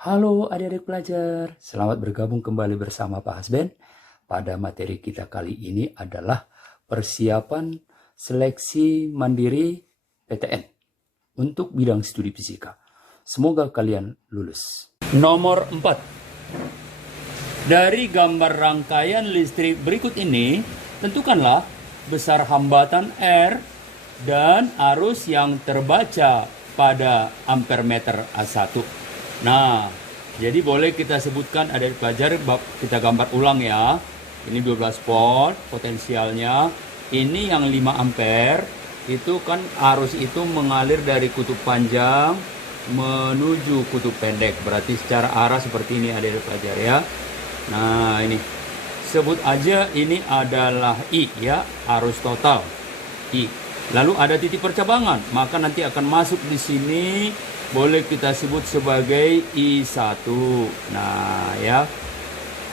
Halo adik-adik pelajar, selamat bergabung kembali bersama Pak Hasben. Pada materi kita kali ini adalah persiapan seleksi mandiri PTN untuk bidang studi fisika. Semoga kalian lulus. Nomor 4. Dari gambar rangkaian listrik berikut ini, tentukanlah besar hambatan R dan arus yang terbaca pada ampermeter A1. Nah, jadi boleh kita sebutkan adik pelajar, kita gambar ulang ya. Ini 12 volt potensialnya. Ini yang 5 ampere, itu kan arus itu mengalir dari kutub panjang menuju kutub pendek. Berarti secara arah seperti ini adik pelajar ya. Nah, ini sebut aja ini adalah I ya, arus total I. Lalu ada titik percabangan, maka nanti akan masuk di sini. Boleh kita sebut sebagai I1. Nah ya,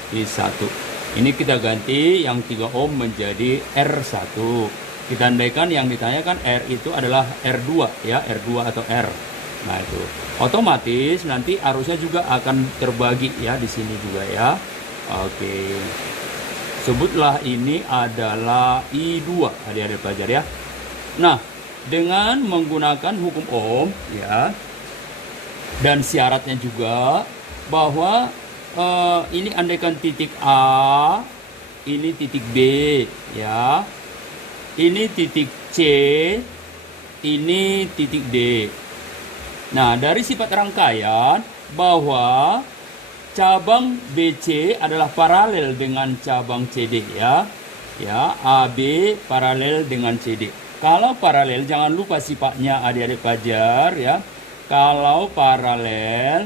I1. Ini kita ganti yang 3 ohm menjadi R1. Kita andaikan yang ditanyakan R itu adalah R2 ya, R2 atau R. Nah itu. Otomatis nanti arusnya juga akan terbagi ya di sini juga ya. Oke. Sebutlah ini adalah I2 adik-adik pelajar ya. Nah, dengan menggunakan hukum Ohm ya, dan syaratnya juga bahwa ini andaikan titik A, ini titik B ya, ini titik C, ini titik D. Nah, dari sifat rangkaian bahwa cabang BC adalah paralel dengan cabang CD ya. Ya, AB paralel dengan CD. Kalau paralel jangan lupa sifatnya adik-adik pelajar ya. Kalau paralel,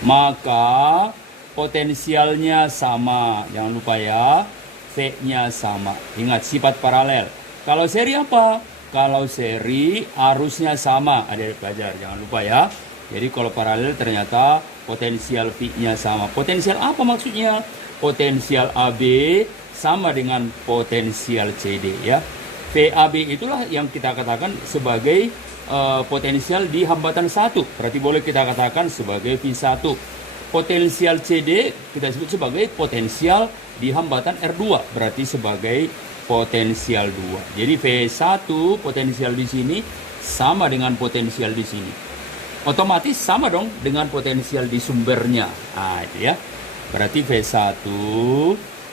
maka potensialnya sama. Jangan lupa ya, V-nya sama. Ingat, sifat paralel. Kalau seri apa? Kalau seri, arusnya sama. Adik-adik pelajar, jangan lupa ya. Jadi kalau paralel ternyata potensial V-nya sama. Potensial apa maksudnya? Potensial AB sama dengan potensial CD ya. VAB itulah yang kita katakan sebagai potensial di hambatan 1, berarti boleh kita katakan sebagai V1. Potensial CD kita sebut sebagai potensial di hambatan R2, berarti sebagai potensial 2. Jadi V1 potensial di sini sama dengan potensial di sini. Otomatis sama dong dengan potensial di sumbernya. Nah, itu ya. Berarti V1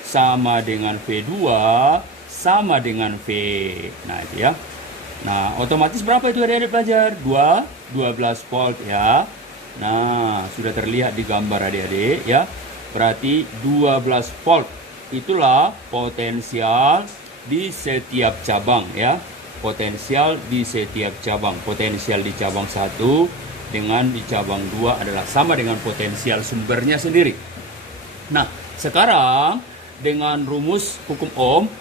sama dengan V2 sama dengan V. Nah, itu ya. Nah, otomatis berapa itu adik-adik pelajar? 12 volt ya. Nah, sudah terlihat di gambar adik-adik ya. Berarti 12 volt itulah potensial di setiap cabang ya. Potensial di setiap cabang. Potensial di cabang 1 dengan di cabang 2 adalah sama dengan potensial sumbernya sendiri. Nah, sekarang dengan rumus hukum Ohm,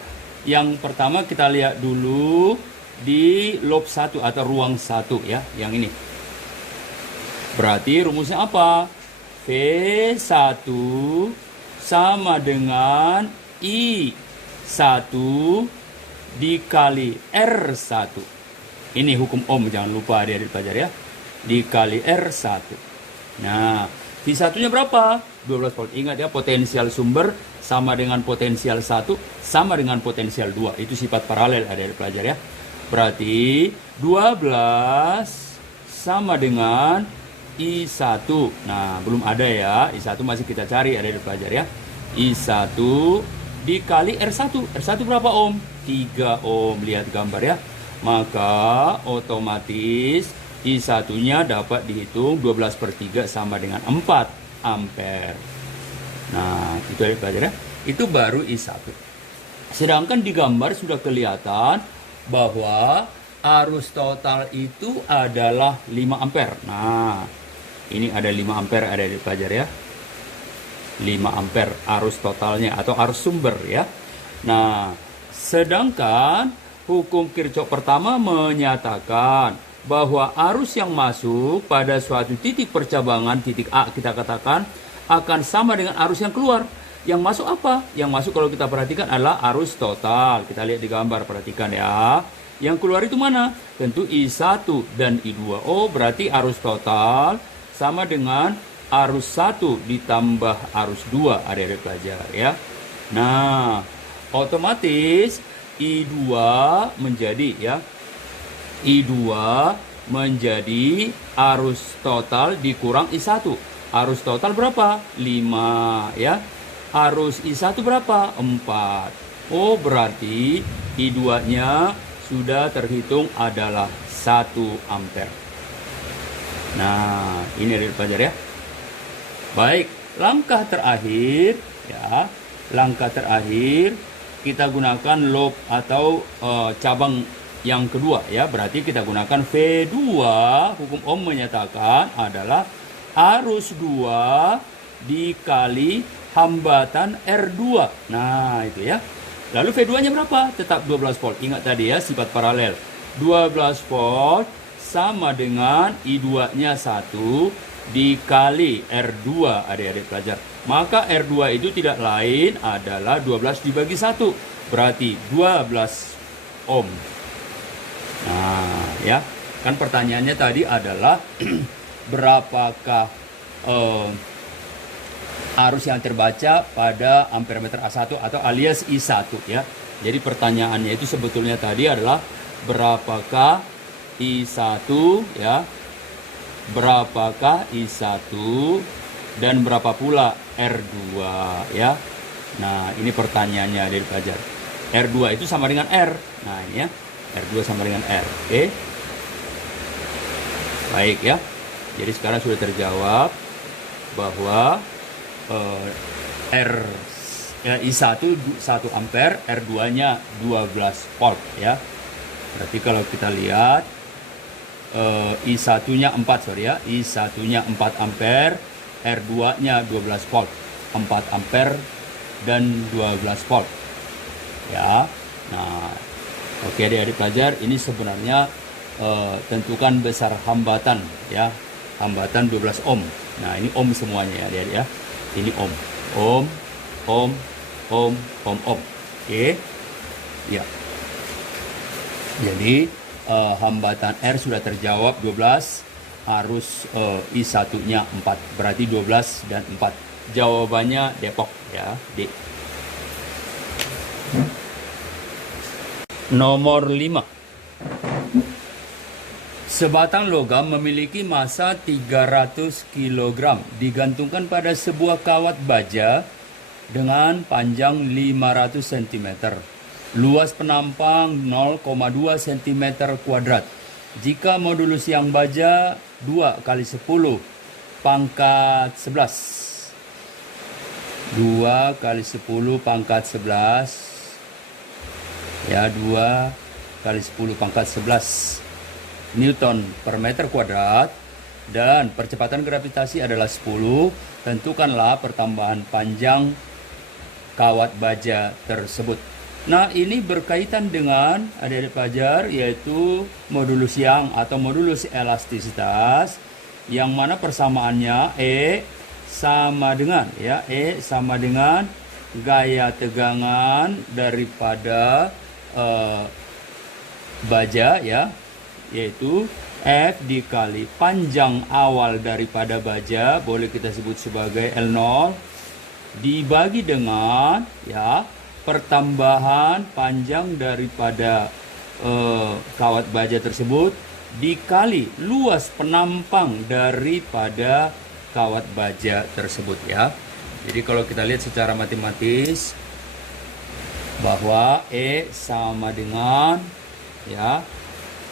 yang pertama kita lihat dulu di lob 1 atau ruang 1 ya, yang ini. Berarti rumusnya apa? V1 sama dengan I1 dikali R1. Ini hukum Ohm, jangan lupa adik-adik pelajar ya. Dikali R1. Nah, V1-nya berapa? 12 volt. Ingat ya, potensial sumber sama dengan potensial 1 sama dengan potensial 2. Itu sifat paralel adik-adik pelajar ya. Berarti 12 sama dengan I1. Nah, belum ada ya. I1 masih kita cari adik-adik pelajar ya. I1 dikali R1. R1 berapa ohm? 3 ohm. Lihat gambar ya. Maka otomatis I1-nya dapat dihitung 12/3 sama dengan 4 ampere. Nah, itu adik pelajar ya. Itu baru I1. Sedangkan di gambar sudah kelihatan bahwa arus total itu adalah 5 ampere. Nah, ini ada 5 ampere ada di pelajar ya. 5 ampere arus totalnya atau arus sumber ya. Nah, sedangkan hukum Kirchhoff pertama menyatakan bahwa arus yang masuk pada suatu titik percabangan, titik A kita katakan, akan sama dengan arus yang keluar. Yang masuk apa? Yang masuk kalau kita perhatikan adalah arus total. Kita lihat di gambar, perhatikan ya. Yang keluar itu mana? Tentu I1 dan I2. Oh, berarti arus total sama dengan arus 1 ditambah arus 2 adik-adik pelajar ya. Nah, otomatis I2 menjadi ya. I2 menjadi arus total dikurang I1. Arus total berapa? 5 ya. Arus I1 berapa? 4. Oh, berarti I2-nya sudah terhitung adalah 1 ampere. Nah, ini adik pelajar ya. Baik, langkah terakhir ya. Langkah terakhir kita gunakan loop atau cabang yang kedua ya. Berarti kita gunakan V2. Hukum Ohm menyatakan adalah arus 2 dikali hambatan R2. Nah, itu ya. Lalu V2-nya berapa? Tetap 12 volt. Ingat tadi ya, sifat paralel. 12 volt sama dengan I2-nya 1 dikali R2 adik-adik pelajar. Maka R2 itu tidak lain adalah 12 dibagi 1. Berarti 12 ohm. Nah, ya. Kan pertanyaannya tadi adalah berapakah arus yang terbaca pada ampermeter A1 atau alias I1 ya. Jadi pertanyaannya itu sebetulnya tadi adalah berapakah I1 ya. Berapakah I1 dan berapa pula R2 ya. Nah, ini pertanyaannya dari pelajar. R2 itu sama dengan R. Nah, ini ya. R2 sama dengan R. Oke. Baik ya. Jadi sekarang sudah terjawab bahwa I1 1 ampere, R2-nya 12 volt ya. Berarti kalau kita lihat I1-nya 4 sorry ya. I1-nya 4 ampere, R2-nya 12 volt. 4 ampere dan 12 volt. Ya. Nah, oke adik-adik pelajar, ini sebenarnya tentukan besar hambatan ya. Hambatan 12 ohm. Nah, ini ohm semuanya ya, adik-adik ya. Ini ohm. Ohm, ohm, ohm, ohm, ohm. Oke. Ya. Jadi hambatan R sudah terjawab 12, arus I1-nya 4. Berarti 12 dan 4. Jawabannya Depok ya, D. Nomor 5. Sebatang logam memiliki massa 300 kg digantungkan pada sebuah kawat baja dengan panjang 500 cm. Luas penampang 0,2 cm kuadrat. Jika modulus yang baja 2 kali 10 pangkat 11. 2 kali 10 pangkat 11. Ya, 2 kali 10 pangkat 11 Newton per meter kuadrat dan percepatan gravitasi adalah 10. Tentukanlah pertambahan panjang kawat baja tersebut. Nah, ini berkaitan dengan adik-adik pelajar yaitu modulus yang atau modulus elastisitas yang mana persamaannya E sama dengan ya, E sama dengan gaya tegangan daripada baja ya, yaitu F dikali panjang awal daripada baja, boleh kita sebut sebagai L0, dibagi dengan ya pertambahan panjang daripada kawat baja tersebut dikali luas penampang daripada kawat baja tersebut ya. Jadi kalau kita lihat secara matematis bahwa E sama dengan ya,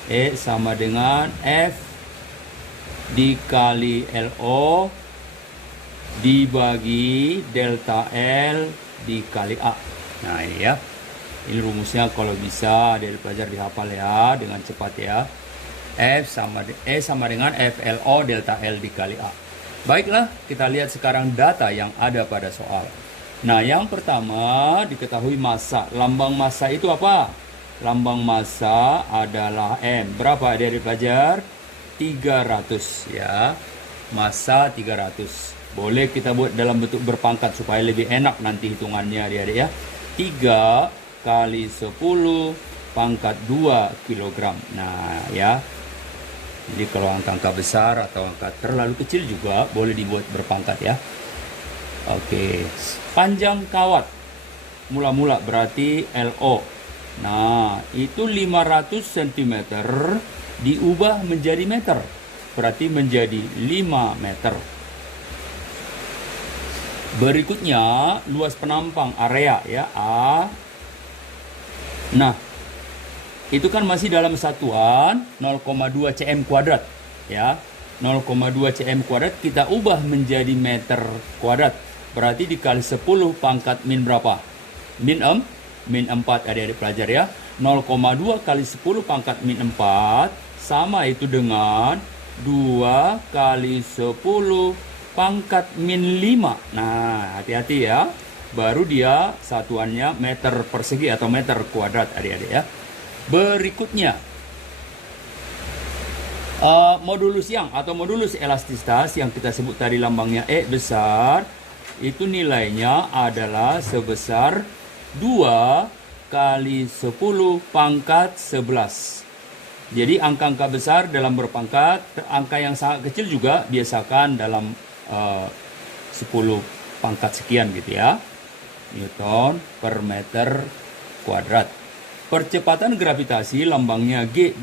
E sama dengan F dikali LO dibagi delta L dikali A. Nah, ini ya. Ini rumusnya kalau bisa dari pelajar dihafal ya dengan cepat ya. E sama dengan FLO delta L dikali A. Baiklah, kita lihat sekarang data yang ada pada soal. Nah, yang pertama diketahui massa. Lambang massa itu apa? Lambang massa adalah M. Berapa adik-adik pelajar? 300 ya. Massa 300. Boleh kita buat dalam bentuk berpangkat supaya lebih enak nanti hitungannya adik-adik ya. 3 kali 10 pangkat 2 kg. Nah ya. Jadi kalau angka-angka besar atau angka terlalu kecil juga boleh dibuat berpangkat ya. Oke, panjang kawat mula-mula berarti LO. Nah, itu 500 cm diubah menjadi meter. Berarti menjadi 5 meter. Berikutnya, luas penampang area ya, A. Nah, itu kan masih dalam satuan 0,2 cm kuadrat ya. 0,2 cm kuadrat kita ubah menjadi meter kuadrat. Berarti dikali 10 pangkat min berapa? Min 4 adik-adik pelajar ya. 0,2 kali 10 pangkat min 4 sama itu dengan 2 kali 10 pangkat min 5. Nah, hati-hati ya. Baru dia satuannya meter persegi atau meter kuadrat adik-adik ya. Berikutnya, modulus yang atau modulus elastisitas yang kita sebut tadi lambangnya E besar, itu nilainya adalah sebesar 2 kali 10 pangkat 11. Jadi angka-angka besar dalam berpangkat, angka yang sangat kecil juga biasakan dalam 10 pangkat sekian gitu ya. Newton per meter kuadrat. Percepatan gravitasi lambangnya G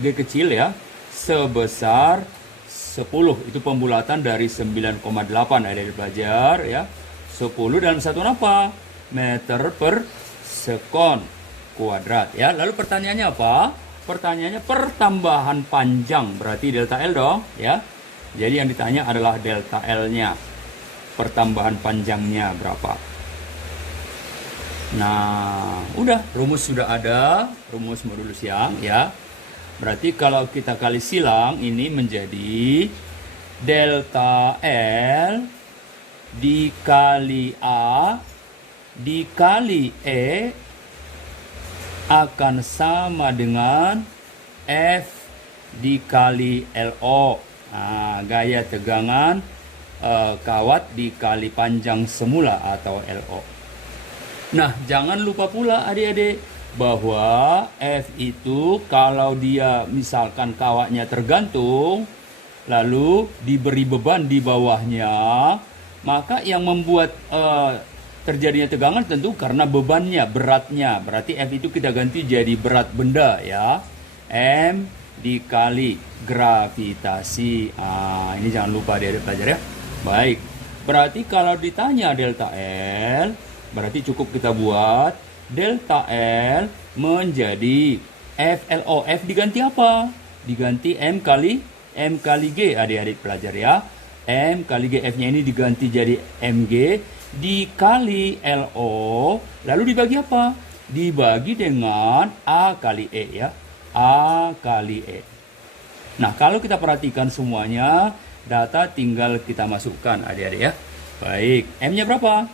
kecil ya, sebesar 10. Itu pembulatan dari 9,8 adik-adik belajar ya. 10 dalam satuan apa? Meter per sekon kuadrat ya. Lalu pertanyaannya apa? Pertanyaannya pertambahan panjang, berarti delta L dong ya. Jadi yang ditanya adalah delta L-nya. Pertambahan panjangnya berapa? Nah, udah rumus sudah ada, rumus modulus yang ya. Berarti kalau kita kali silang ini menjadi delta L dikali A dikali E akan sama dengan F dikali LO. Nah, gaya tegangan kawat dikali panjang semula atau LO. Nah, jangan lupa pula adik-adik bahwa F itu kalau dia misalkan kawatnya tergantung lalu diberi beban di bawahnya, maka yang membuat terjadinya tegangan tentu karena bebannya, beratnya. Berarti F itu kita ganti jadi berat benda ya. M dikali gravitasi. Ini jangan lupa adik-adik pelajar ya. Baik, berarti kalau ditanya delta L, berarti cukup kita buat delta L menjadi FLO. F diganti apa? Diganti M kali G adik-adik pelajar ya. M kali G, F-nya ini diganti jadi MG dikali LO. Lalu dibagi apa? Dibagi dengan A kali E ya. A kali E. Nah, kalau kita perhatikan semuanya, data tinggal kita masukkan adik-adik ya. Baik, M-nya berapa?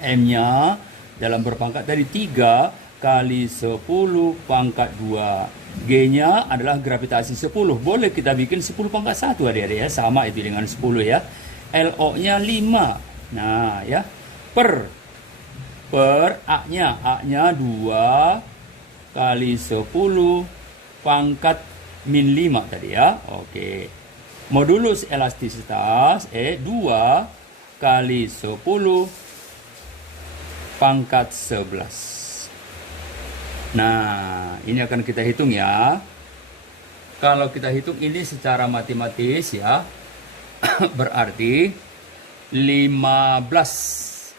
M-nya dalam berpangkat dari 3 kali 10 pangkat 2. G-nya adalah gravitasi 10. Boleh kita bikin 10 pangkat 1 adik-adik ya. Sama itu dengan 10 ya. LO-nya 5. Nah ya. Per A-nya. A-nya 2 kali 10 pangkat min 5 tadi ya. Oke. Modulus elastisitas 2 kali 10 pangkat 11. Nah, ini akan kita hitung ya. Kalau kita hitung ini secara matematis ya, berarti 15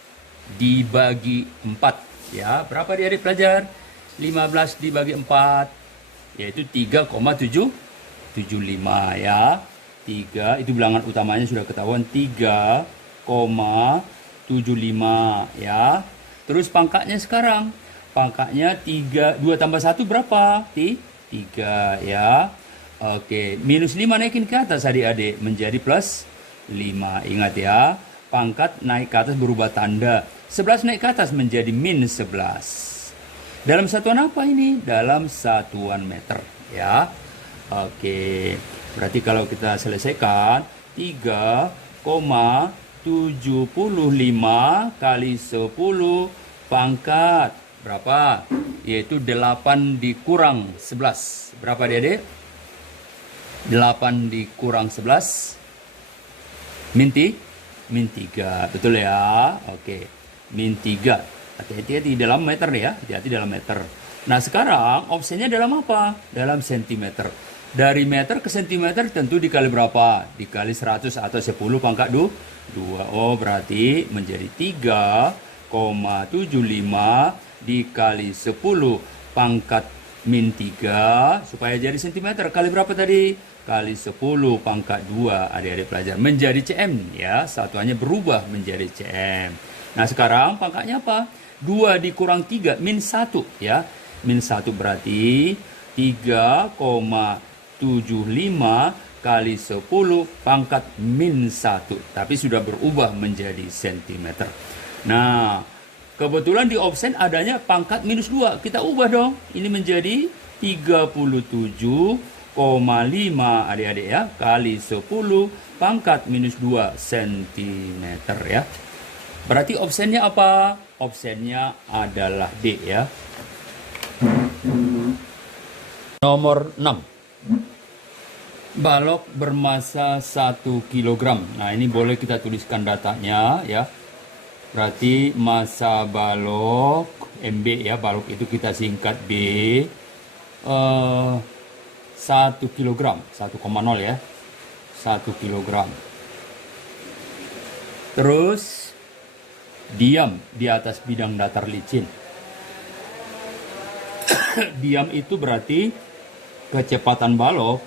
dibagi 4 ya. Berapa adik-adik pelajar? 15 dibagi 4 yaitu 3,775 ya. 3 itu bilangan utamanya sudah ketahuan 3,75 ya. Terus pangkatnya sekarang, pangkatnya 2 tambah 1 berapa? 3 ya. Oke, minus 5 naikin ke atas adik-adik menjadi plus 5. Ingat ya, pangkat naik ke atas berubah tanda. 11 naik ke atas menjadi min 11. Dalam satuan apa ini? Dalam satuan meter ya. Oke, berarti kalau kita selesaikan 3,75 kali 10 pangkat berapa? Yaitu 8 dikurang 11. Berapa adik-adik? 8 dikurang 11 min 3, betul ya? Oke, min 3. Hati-hati dalam meter ya, hati-hati dalam meter. Nah sekarang offsetnya dalam apa? Dalam sentimeter. Dari meter ke sentimeter tentu dikali berapa? Dikali 100 atau 10 pangkat 2. Oh berarti menjadi 3,75 dikali 10 pangkat min 3 supaya jadi sentimeter. Kali berapa tadi? Kali 10 pangkat 2 adik-adik pelajar menjadi cm ya, satuannya berubah menjadi cm. Nah sekarang pangkatnya apa? 2 dikurang 3 min 1 ya, min 1 berarti 3,75 kali 10 pangkat min 1, tapi sudah berubah menjadi sentimeter. Nah kebetulan di offset adanya pangkat minus 2, kita ubah dong, ini menjadi 37,5 adik-adik ya, kali 10 pangkat minus 2 cm ya. Berarti offsetnya apa? Offsetnya adalah D ya. Nomor 6. Balok bermasa 1 kg. Nah ini boleh kita tuliskan datanya ya. Berarti massa balok MB ya, balok itu kita singkat B. 1 kg, 1,0 ya, 1 kg. Terus diam di atas bidang datar licin. Diam itu berarti kecepatan balok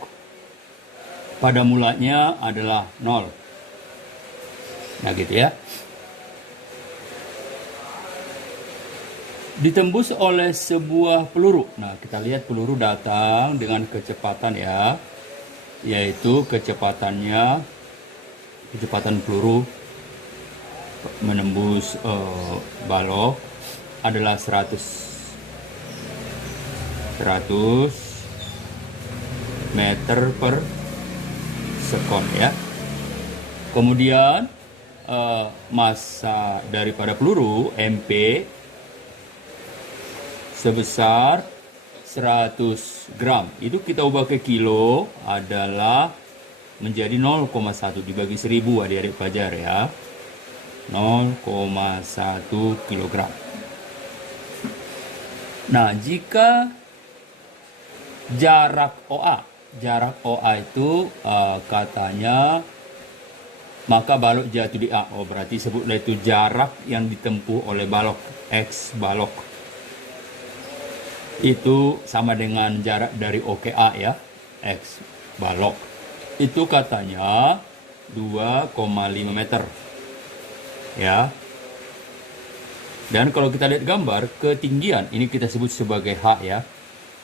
pada mulanya adalah 0. Nah gitu ya. Ditembus oleh sebuah peluru. Nah, kita lihat peluru datang dengan kecepatan ya, yaitu kecepatan peluru menembus balok adalah 100 meter per sekon ya. Kemudian massa daripada peluru MP sebesar 100 gram. Itu kita ubah ke kilo adalah menjadi 0,1 dibagi 1000 adik-adik pelajar ya. 0,1 kilogram. Nah, jika jarak OA itu katanya maka balok jatuh di A. Oh, berarti sebutlah itu jarak yang ditempuh oleh balok, X balok. Itu sama dengan jarak dari O ke A ya, X balok. Itu katanya 2,5 meter. Ya. Dan kalau kita lihat gambar, ketinggian ini kita sebut sebagai H ya.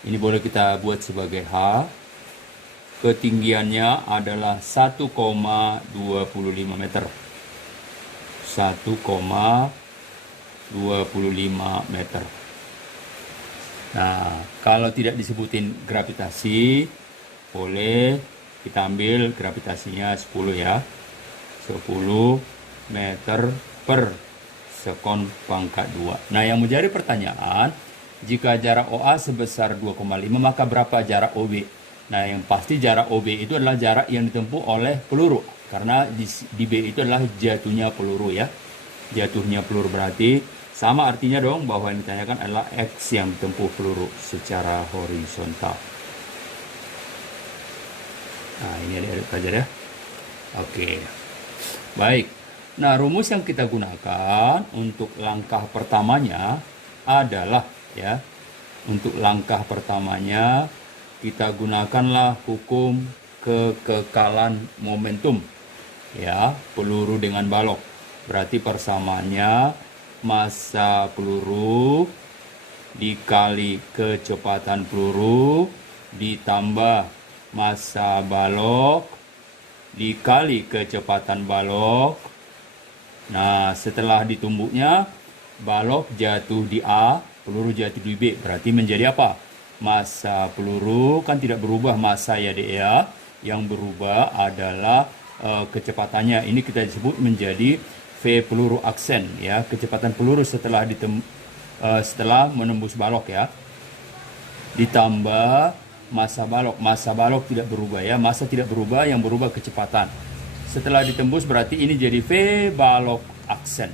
Ini boleh kita buat sebagai H. Ketinggiannya adalah 1,25 meter. 1,25 meter. Nah, kalau tidak disebutin gravitasi, boleh kita ambil gravitasinya 10 ya. 10 meter per sekon pangkat 2. Nah, yang menjadi pertanyaan, jika jarak OA sebesar 2,5, maka berapa jarak OB? Nah, yang pasti jarak OB itu adalah jarak yang ditempuh oleh peluru. Karena di B itu adalah jatuhnya peluru ya. Jatuhnya peluru berarti sama artinya dong bahwa yang ditanyakan adalah X yang ditempuh peluru secara horizontal. Nah, ini adik-adik pelajar ya. Oke. Baik. Nah, rumus yang kita gunakan untuk langkah pertamanya adalah ya. Untuk langkah pertamanya kita gunakanlah hukum kekekalan momentum. Ya, peluru dengan balok. Berarti persamaannya massa peluru dikali kecepatan peluru ditambah massa balok dikali kecepatan balok. Nah, setelah ditumbuknya balok jatuh di A, peluru jatuh di B. Berarti menjadi apa? Massa peluru kan tidak berubah massa ya Dek ya. Yang berubah adalah kecepatannya. Ini kita sebut menjadi V peluru aksen ya, kecepatan peluru setelah menembus balok ya, ditambah massa balok. Massa balok tidak berubah ya, massa tidak berubah, yang berubah kecepatan. Setelah ditembus berarti ini jadi V balok aksen.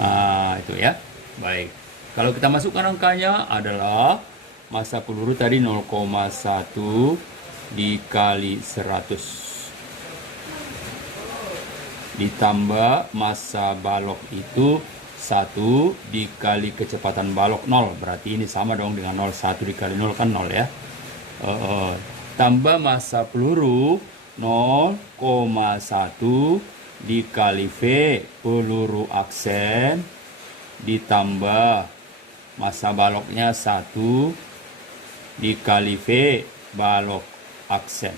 Nah, itu ya. Baik. Kalau kita masukkan angkanya adalah massa peluru tadi 0,1 dikali 100. Ditambah massa balok itu 1 dikali kecepatan balok 0. Berarti ini sama dong dengan 0. 1 dikali 0 kan 0 ya. Tambah massa peluru 0,1 dikali V peluru aksen. Ditambah massa baloknya 1 dikali V balok aksen.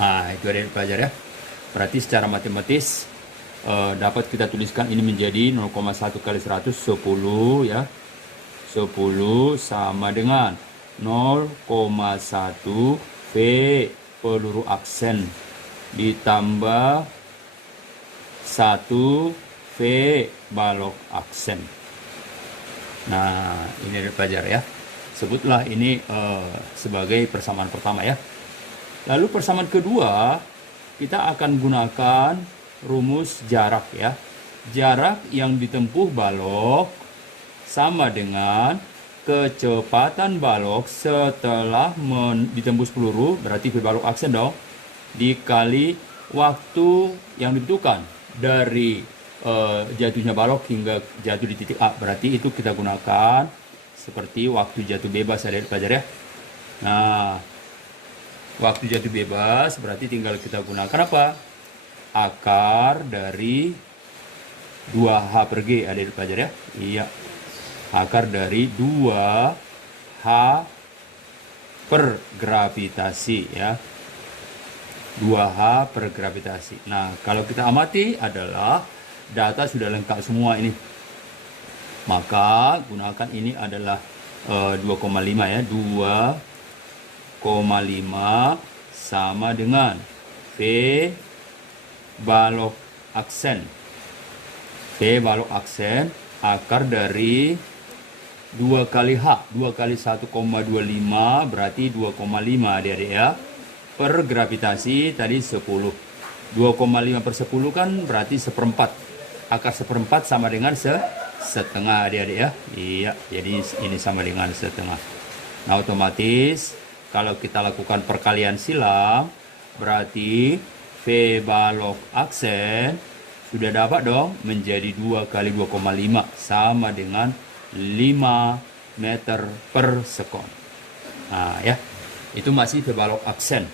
Nah, itu ada pelajar ya. Berarti secara matematis dapat kita tuliskan ini menjadi 0,1 kali 100 10 ya. 10 sama dengan 0,1 V peluru aksen ditambah 1 V balok aksen. Nah, ini ada pelajar ya. Sebutlah ini sebagai persamaan pertama ya. Lalu persamaan kedua, kita akan gunakan rumus jarak ya. Jarak yang ditempuh balok sama dengan kecepatan balok setelah ditembus peluru, berarti V balok aksen dong, dikali waktu yang dibutuhkan dari jatuhnya balok hingga jatuh di titik A. Berarti itu kita gunakan seperti waktu jatuh bebas ya pelajar ya. Nah, waktu jatuh bebas berarti tinggal kita gunakan apa? Akar dari 2H per G adik pelajar ya. Iya. Akar dari 2H per gravitasi ya. 2H per gravitasi. Nah, kalau kita amati adalah data sudah lengkap semua ini. Maka gunakan ini adalah 2,5 ya. 2,5 sama dengan V balok aksen. V balok aksen akar dari 2 kali H. 2 kali 1,25 berarti 2,5 adik-adik ya. Per gravitasi tadi 10. 2,5 per 10 kan berarti seperempat. Akar seperempat sama dengan setengah adik-adik ya. Iya, jadi ini sama dengan setengah. Nah, otomatis kalau kita lakukan perkalian silang berarti V balok aksen sudah dapat dong menjadi 2 kali 2,5 sama dengan 5 meter per sekon. Nah ya, itu masih V balok aksen.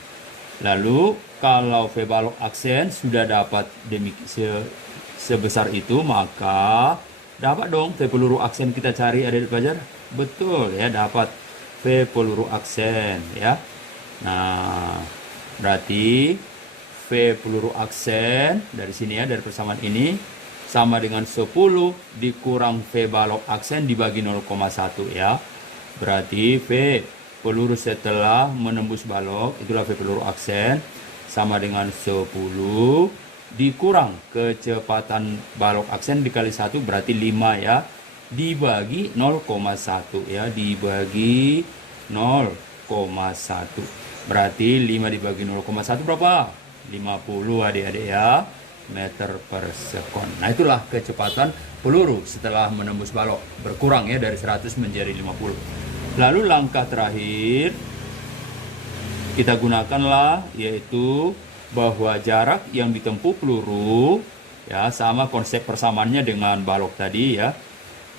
Lalu kalau V balok aksen sudah dapat sebesar itu, maka dapat dong V peluru aksen kita cari adik pelajar. Betul ya, dapat V peluru aksen ya. Nah, berarti V peluru aksen dari sini ya, dari persamaan ini sama dengan 10 dikurang V balok aksen dibagi 0,1 ya. Berarti V peluru setelah menembus balok, itulah V peluru aksen, sama dengan 10 dikurang kecepatan balok aksen dikali 1 berarti 5 ya. Dibagi 0,1 ya, dibagi 0,1. Berarti 5 dibagi 0,1 berapa? 50 adik-adik ya, meter per sekon. Nah, itulah kecepatan peluru setelah menembus balok, berkurang ya dari 100 menjadi 50. Lalu langkah terakhir kita gunakanlah, yaitu bahwa jarak yang ditempuh peluru ya sama konsep persamaannya dengan balok tadi ya.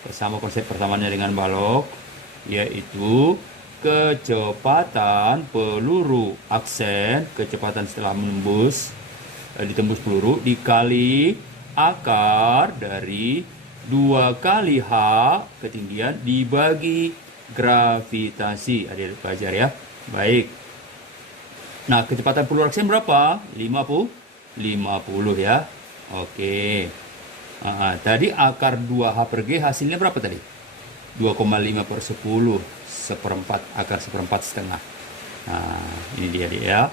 Sama konsep persamaannya dengan balok, yaitu kecepatan peluru aksen, kecepatan setelah ditembus peluru dikali akar dari 2 kali H ketinggian dibagi gravitasi adik-adik pelajar ya. Baik. Nah, kecepatan peluru aksen berapa? 50 ya. Oke. Tadi akar 2H per G hasilnya berapa tadi? 2,5 per 10 seperempat, akar seperempat setengah. Nah, ini dia ya.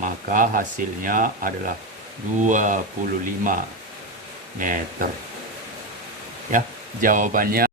Maka hasilnya adalah 25 meter. Ya, jawabannya